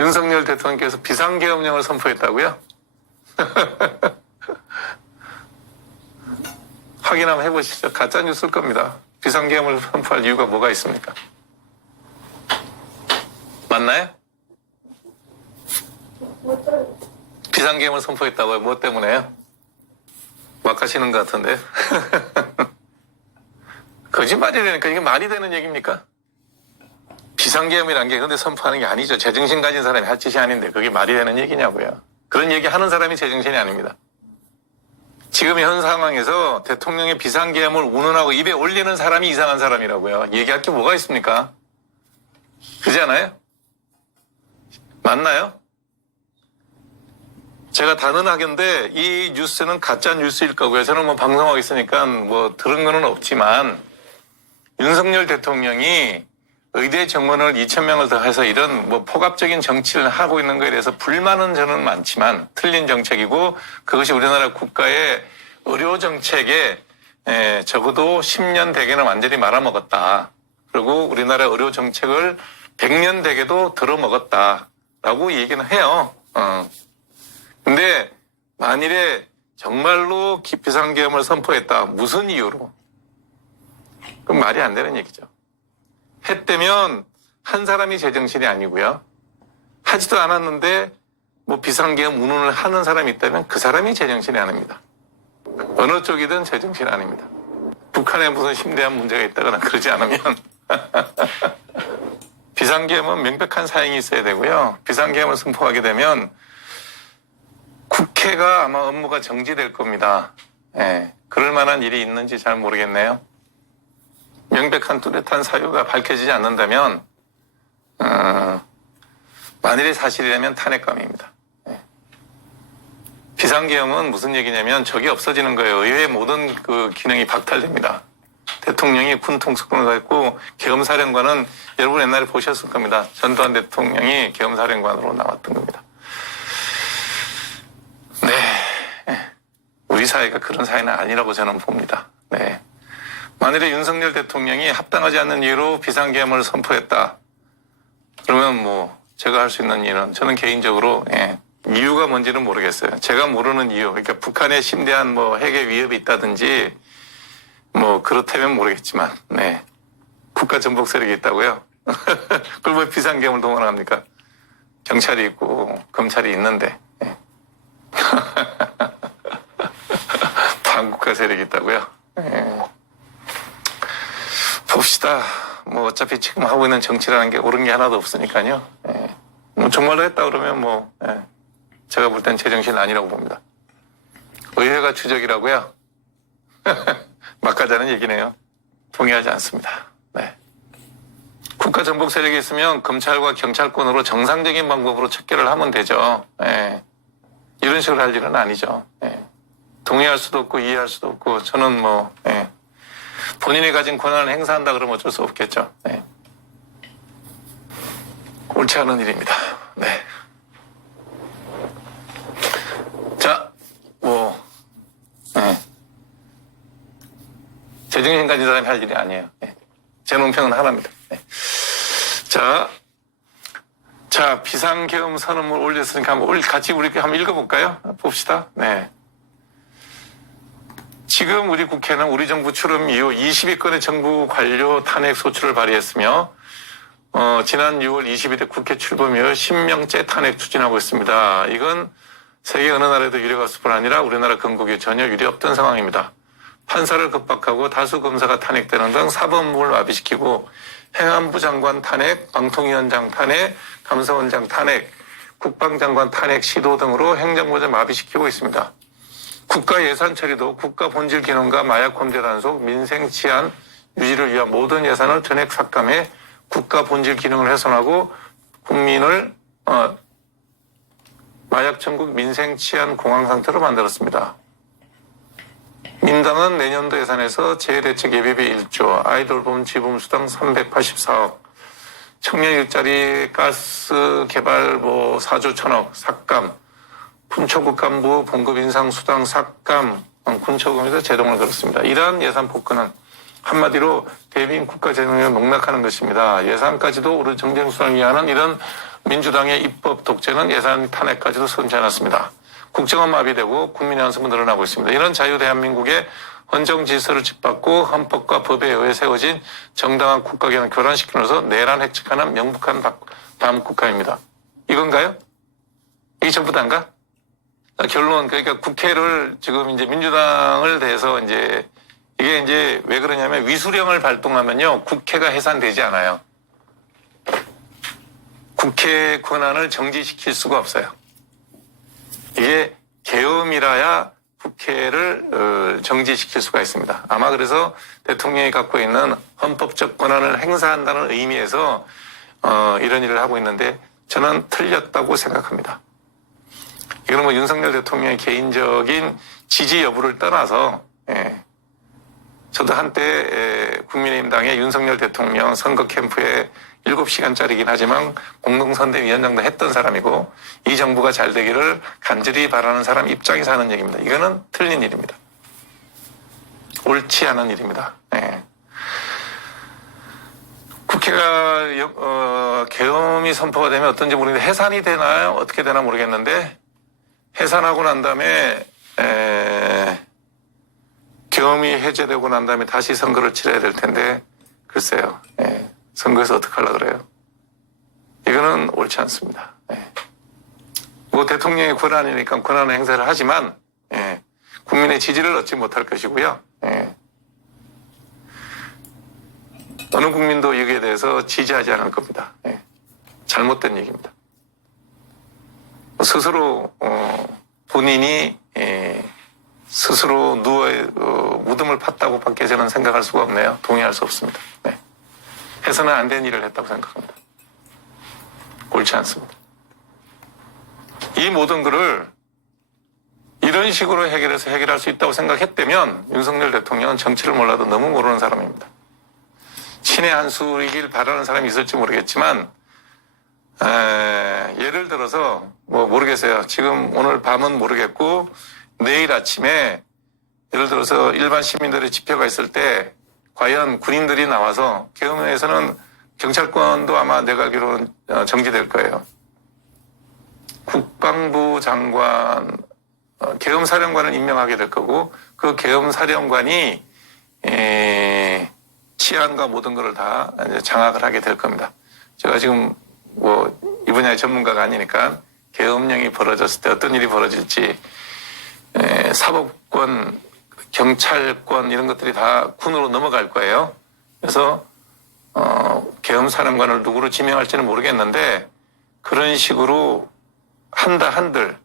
윤석열 대통령께서 비상계엄령을 선포했다고요? 확인 한번 해보시죠. 가짜뉴스일 겁니다. 비상계엄을 선포할 이유가 뭐가 있습니까? 맞나요? 비상계엄을 선포했다고요? 뭐 때문에요? 막 하시는 것 같은데. 거짓말이라니까 이게 말이 되는 얘기입니까? 비상계엄이란 게 근데 선포하는 게 아니죠. 제정신 가진 사람이 할 짓이 아닌데 그게 말이 되는 얘기냐고요. 그런 얘기 하는 사람이 제정신이 아닙니다. 지금 현 상황에서 대통령의 비상계엄을 운운하고 입에 올리는 사람이 이상한 사람이라고요. 얘기할 게 뭐가 있습니까? 그렇지 않아요? 맞나요? 제가 단언하건데 이 뉴스는 가짜 뉴스일 거고요. 저는 뭐 방송하고 있으니까 뭐 들은 거는 없지만 윤석열 대통령이 의대 정원을 2,000명을 더해서 이런 뭐 포갑적인 정치를 하고 있는 거에 대해서 불만은 저는 많지만 틀린 정책이고 그것이 우리나라 국가의 의료 정책에 적어도 10년 대개는 완전히 말아먹었다. 그리고 우리나라 의료 정책을 100년 대개도 들어먹었다라고 얘기는 해요. 근데 만일에 정말로 비상계엄을 선포했다. 무슨 이유로? 그럼 말이 안 되는 얘기죠. 했다면 한 사람이 제정신이 아니고요. 하지도 않았는데 뭐 비상계엄 운운을 하는 사람이 있다면 그 사람이 제정신이 아닙니다. 어느 쪽이든 제정신이 아닙니다. 북한에 무슨 심대한 문제가 있다거나 그러지 않으면 비상계엄은 명백한 사행이 있어야 되고요. 비상계엄을 선포하게 되면 국회가 아마 업무가 정지될 겁니다. 그럴 만한 일이 있는지 잘 모르겠네요. 명백한 뚜렷한 사유가 밝혀지지 않는다면 만일의 사실이라면 탄핵감입니다. 비상계엄은 무슨 얘기냐면 적이 없어지는 거예요. 의회의 모든 그 기능이 박탈됩니다. 대통령이 군 통수권을 갖고 계엄사령관은 여러분 옛날에 보셨을 겁니다. 전두환 대통령이 계엄사령관으로 나왔던 겁니다. 네, 우리 사회가 그런 사회는 아니라고 저는 봅니다. 네. 만일에 윤석열 대통령이 합당하지 않는 이유로 비상계엄을 선포했다. 그러면 뭐 제가 할 수 있는 일은 저는 개인적으로 이유가 뭔지는 모르겠어요. 제가 모르는 이유. 그러니까 북한에 심대한 뭐 핵의 위협이 있다든지 뭐 그렇다면 모르겠지만 네. 국가 전복 세력이 있다고요. 그걸 왜 비상계엄을 동원합니까? 경찰이 있고 검찰이 있는데 반국가 세력이 있다고요. 봅시다. 뭐 어차피 지금 하고 있는 정치라는 게 옳은 게 하나도 없으니까요. 뭐 정말로 했다 그러면 뭐 제가 볼 땐 제정신 아니라고 봅니다. 의회가 주적이라고요? 막 하자는 얘기네요. 동의하지 않습니다. 네. 국가 전복 세력이 있으면 검찰과 경찰권으로 정상적인 방법으로 척결을 하면 되죠. 이런 식으로 할 일은 아니죠. 동의할 수도 없고 이해할 수도 없고 저는 뭐 본인이 가진 권한을 행사한다 그러면 어쩔 수 없겠죠. 옳지 않은 일입니다. 네. 자, 뭐 제정신 가진 사람이 할 일이 아니에요. 제 논평은 하나입니다. 자, 비상계엄 선언을 올렸으니까 같이 우리 한번 읽어볼까요? 봅시다. 네. 지금 우리 국회는 우리 정부 출범 이후 22건의 정부 관료 탄핵 소추를 발의했으며 지난 6월 20일에 국회 출범 이후 10명째 탄핵 추진하고 있습니다. 이건 세계 어느 나라에도 유례가 없을 뿐 아니라 우리나라 건국에 전혀 유례 없던 상황입니다. 판사를 급박하고 다수 검사가 탄핵되는 등 사법부를 마비시키고 행안부 장관 탄핵, 방통위원장 탄핵, 감사원장 탄핵, 국방장관 탄핵 시도 등으로 행정부를 마비시키고 있습니다. 국가 예산 처리도 국가 본질 기능과 마약 범죄 단속, 민생 치안 유지를 위한 모든 예산을 전액 삭감해 국가 본질 기능을 훼손하고 국민을 마약 천국 민생 치안 공황 상태로 만들었습니다. 민당은 내년도 예산에서 재해대책 예비비 1조, 아이돌 보험 지분 수당 384억, 청년 일자리 가스 개발 4조 1천억 삭감, 군초급 간부 봉급 인상 수당 삭감, 군초급에서 제동을 걸었습니다. 이러한 예산 폭언은 한마디로 대빈 국가 재정을 농락하는 것입니다. 예산까지도 우리 정쟁 수행을 위한 이런 민주당의 입법 독재는 예산 탄핵까지도 서슴지 않았습니다. 국정은 마비되고 국민의 한숨은 늘어나고 있습니다. 이런 자유 대한민국의 헌정 질서를 짓밟고 헌법과 법에 의해 세워진 정당한 국가기관을 교란시키면서 내란 획책하는 명백한 반국가입니다. 이건가요? 이게 전부 다인가? 결론, 그러니까 국회를 지금 이제 민주당을 대해서 이제 이게 이제 왜 그러냐면 위수령을 발동하면요. 국회가 해산되지 않아요. 국회의 권한을 정지시킬 수가 없어요. 이게 계엄이라야 국회를 정지시킬 수가 있습니다. 아마 그래서 대통령이 갖고 있는 헌법적 권한을 행사한다는 의미에서 이런 일을 하고 있는데 저는 틀렸다고 생각합니다. 이거는 뭐 윤석열 대통령의 개인적인 지지 여부를 떠나서 저도 한때 국민의힘당의 윤석열 대통령 선거 캠프에 7시간짜리긴 하지만 공동선대위원장도 했던 사람이고 이 정부가 잘 되기를 간절히 바라는 사람 입장에서 하는 얘기입니다. 이거는 틀린 일입니다. 옳지 않은 일입니다. 국회가 계엄이 선포가 되면 어떤지 모르겠는데 해산이 되나요? 어떻게 되나 모르겠는데 해산하고 난 다음에 계엄이 해제되고 난 다음에 다시 선거를 치러야 될 텐데 글쎄요. 선거에서 어떻게 하려고 그래요? 이거는 옳지 않습니다. 뭐 대통령의 권한이니까 권한의 행사를 하지만 국민의 지지를 얻지 못할 것이고요. 어느 국민도 여기에 대해서 지지하지 않을 겁니다. 잘못된 얘기입니다. 스스로 본인이 스스로 무덤을 팠다고 밖에 저는 생각할 수가 없네요. 동의할 수 없습니다. 해서는 안 된 일을 했다고 생각합니다. 옳지 않습니다. 이 모든 것을 이런 식으로 해결할 수 있다고 생각했다면 윤석열 대통령은 정치를 몰라도 너무 모르는 사람입니다. 신의 한 수이길 바라는 사람이 있을지 모르겠지만 예를 들어서 뭐 모르겠어요. 지금 오늘 밤은 모르겠고 내일 아침에 예를 들어서 일반 시민들의 집회가 있을 때 과연 군인들이 나와서 계엄에서는 경찰권도 아마 내가 알기로는 정지될 거예요. 국방부 장관, 계엄사령관을 임명하게 될 거고 그 계엄사령관이 치안과 모든 것을 다 장악을 하게 될 겁니다. 제가 지금 뭐 이 분야의 전문가가 아니니까 계엄령이 벌어졌을 때 어떤 일이 벌어질지 사법권, 경찰권 이런 것들이 다 군으로 넘어갈 거예요. 그래서 계엄사령관을 누구로 지명할지는 모르겠는데 그런 식으로 한들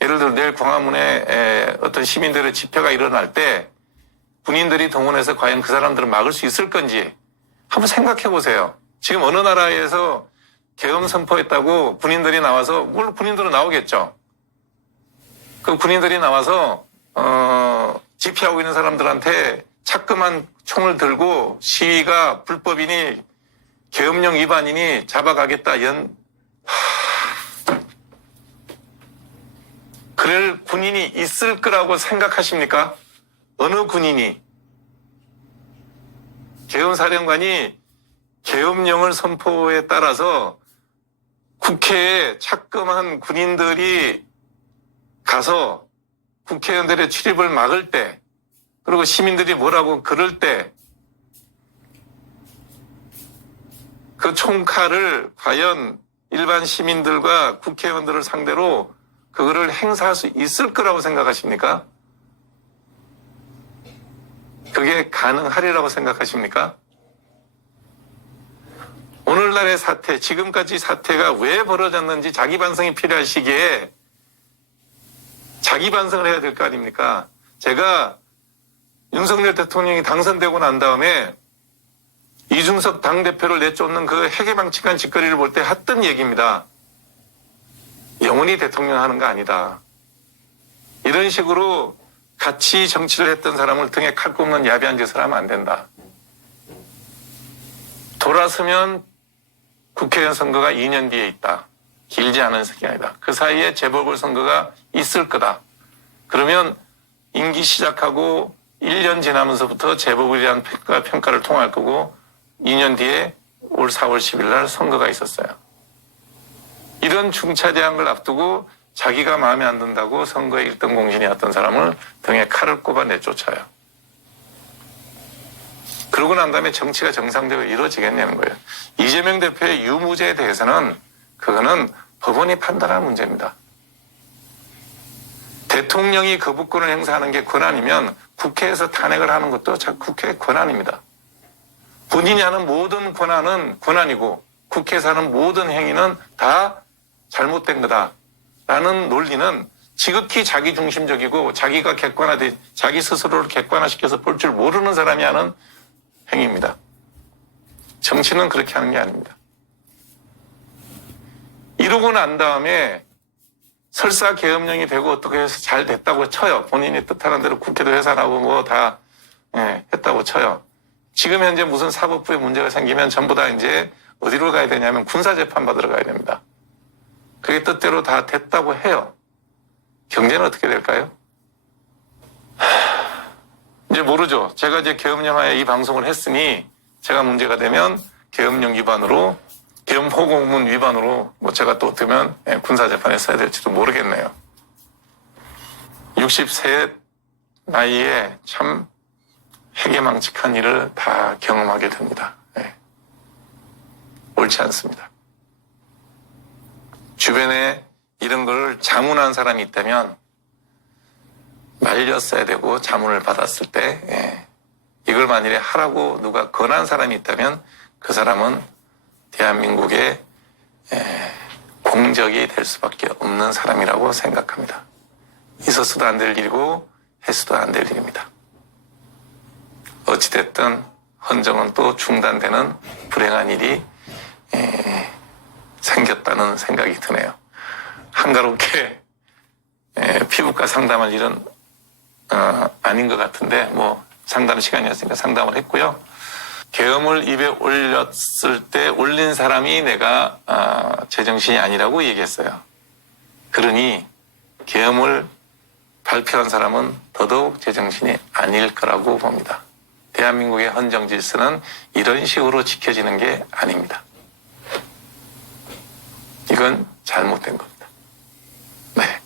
예를 들어 내일 광화문에 어떤 시민들의 집회가 일어날 때 군인들이 동원해서 과연 그 사람들을 막을 수 있을 건지 한번 생각해 보세요. 지금 어느 나라에서 계엄 선포했다고 군인들이 나와서 물론 군인들은 나오겠죠. 그 군인들이 나와서 집회하고 있는 사람들한테 차끔한 총을 들고 시위가 불법이니 계엄령 위반이니 잡아가겠다 그럴 군인이 있을 거라고 생각하십니까? 어느 군인이? 계엄사령관이 계엄령을 선포에 따라서 국회에 차끔한 군인들이 가서 국회의원들의 출입을 막을 때 그리고 시민들이 뭐라고 그럴 때 그 총칼을 과연 일반 시민들과 국회의원들을 상대로 그거를 행사할 수 있을 거라고 생각하십니까? 그게 가능하리라고 생각하십니까? 오늘날의 사태, 지금까지 사태가 왜 벌어졌는지 자기 반성이 필요할 시기에 자기 반성을 해야 될 거 아닙니까? 제가 윤석열 대통령이 당선되고 난 다음에 이준석 당대표를 내쫓는 그 해괴망측한 짓거리를 볼 때 했던 얘기입니다. 영원히 대통령 하는 거 아니다. 이런 식으로 같이 정치를 했던 사람을 등에 칼 꼽는 야비한 짓을 하면 안 된다. 돌아서면 국회의원 선거가 2년 뒤에 있다. 길지 않은 시간이다. 그 사이에 재보궐선거가 있을 거다. 그러면 임기 시작하고 1년 지나면서부터 재보궐이라는 평가를 통할 거고 2년 뒤에 올 4월 10일 날 선거가 있었어요. 이런 중차대한 걸 앞두고 자기가 마음에 안 든다고 선거에 1등 공신이었던 사람을 등에 칼을 꼽아 내쫓아요. 그러고 난 다음에 정치가 정상적으로 이루어지겠냐는 거예요. 이재명 대표의 유무죄에 대해서는 그거는 법원이 판단할 문제입니다. 대통령이 거부권을 행사하는 게 권한이면 국회에서 탄핵을 하는 것도 국회의 권한입니다. 본인이 하는 모든 권한은 권한이고 국회에서 하는 모든 행위는 다 잘못된 거다라는 논리는 지극히 자기중심적이고 자기가 자기 스스로를 객관화시켜서 볼 줄 모르는 사람이 하는 행위입니다. 정치는 그렇게 하는 게 아닙니다. 이러고 난 다음에 설사 계엄령이 되고 어떻게 해서 잘 됐다고 쳐요. 본인이 뜻하는 대로 국회도 해산하고 뭐 다 했다고 쳐요. 지금 현재 무슨 사법부에 문제가 생기면 전부 다 이제 어디로 가야 되냐면 군사재판 받으러 가야 됩니다. 그게 뜻대로 다 됐다고 해요. 경제는 어떻게 될까요? 이제 모르죠. 제가 이제 계엄령하에 이 방송을 했으니 제가 문제가 되면 계엄령 위반으로 계엄포고문 위반으로 뭐 제가 또 어쩌면 군사재판에 써야 될지도 모르겠네요. 60세 나이에 참 해괴망측한 일을 다 경험하게 됩니다. 네. 옳지 않습니다. 주변에 이런 걸 자문한 사람이 있다면 말렸어야 되고 자문을 받았을 때 이걸 만일에 하라고 누가 권한 사람이 있다면 그 사람은 대한민국의 공적이 될 수밖에 없는 사람이라고 생각합니다. 있었어도 안 될 일이고 했어도 안 될 일입니다. 어찌됐든 헌정은 또 중단되는 불행한 일이 생겼다는 생각이 드네요. 한가롭게 피부과 상담할 일은 아닌 것 같은데 뭐 상담 시간이었으니까 상담을 했고요. 계엄을 입에 올렸을 때 올린 사람이 내가 제정신이 아니라고 얘기했어요. 그러니 계엄을 발표한 사람은 더더욱 제정신이 아닐 거라고 봅니다. 대한민국의 헌정 질서는 이런 식으로 지켜지는 게 아닙니다. 이건 잘못된 겁니다. 네.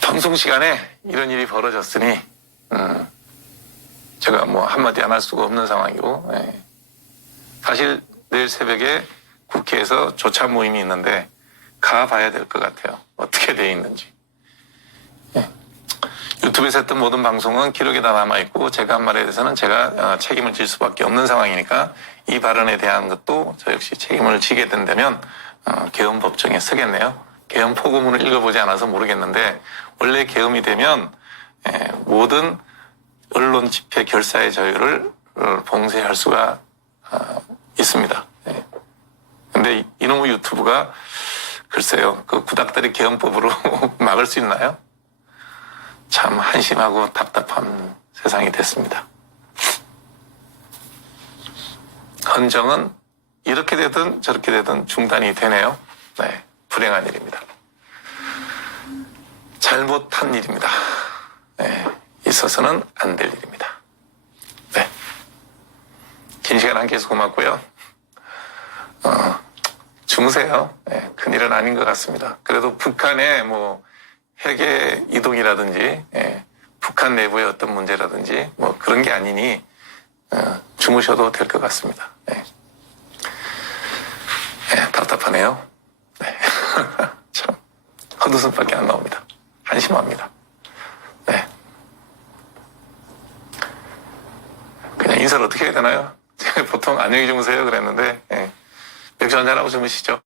방송 시간에 이런 일이 벌어졌으니 제가 뭐 한마디 안 할 수가 없는 상황이고 사실 내일 새벽에 국회에서 조차 모임이 있는데 가봐야 될 것 같아요. 어떻게 돼 있는지. 유튜브에서 했던 모든 방송은 기록에 다 남아있고 제가 한 말에 대해서는 제가 책임을 질 수밖에 없는 상황이니까 이 발언에 대한 것도 저 역시 책임을 지게 된다면 계엄 법정에 서겠네요. 계엄 포고문을 읽어보지 않아서 모르겠는데 원래 계엄이 되면 모든 언론 집회 결사의 자유를 봉쇄할 수가 있습니다. 근데 이놈의 유튜브가 글쎄요, 그 구닥다리 계엄법으로 막을 수 있나요? 참 한심하고 답답한 세상이 됐습니다. 헌정은 이렇게 되든 저렇게 되든 중단이 되네요. 네, 불행한 일입니다. 잘못한 일입니다. 네, 있어서는 안 될 일입니다. 네, 긴 시간 함께해서 고맙고요. 주무세요. 네, 큰일은 아닌 것 같습니다. 그래도 북한의 뭐 핵의 이동이라든지 북한 내부의 어떤 문제라든지 뭐 그런 게 아니니 주무셔도 될 것 같습니다. 네. 답답하네요. 네. 참 헛웃음밖에 안 나옵니다. 한심합니다. 네. 그냥 인사를 어떻게 해야 되나요? 보통 안녕히 주무세요 그랬는데 맥주 한잔하고 주무시죠.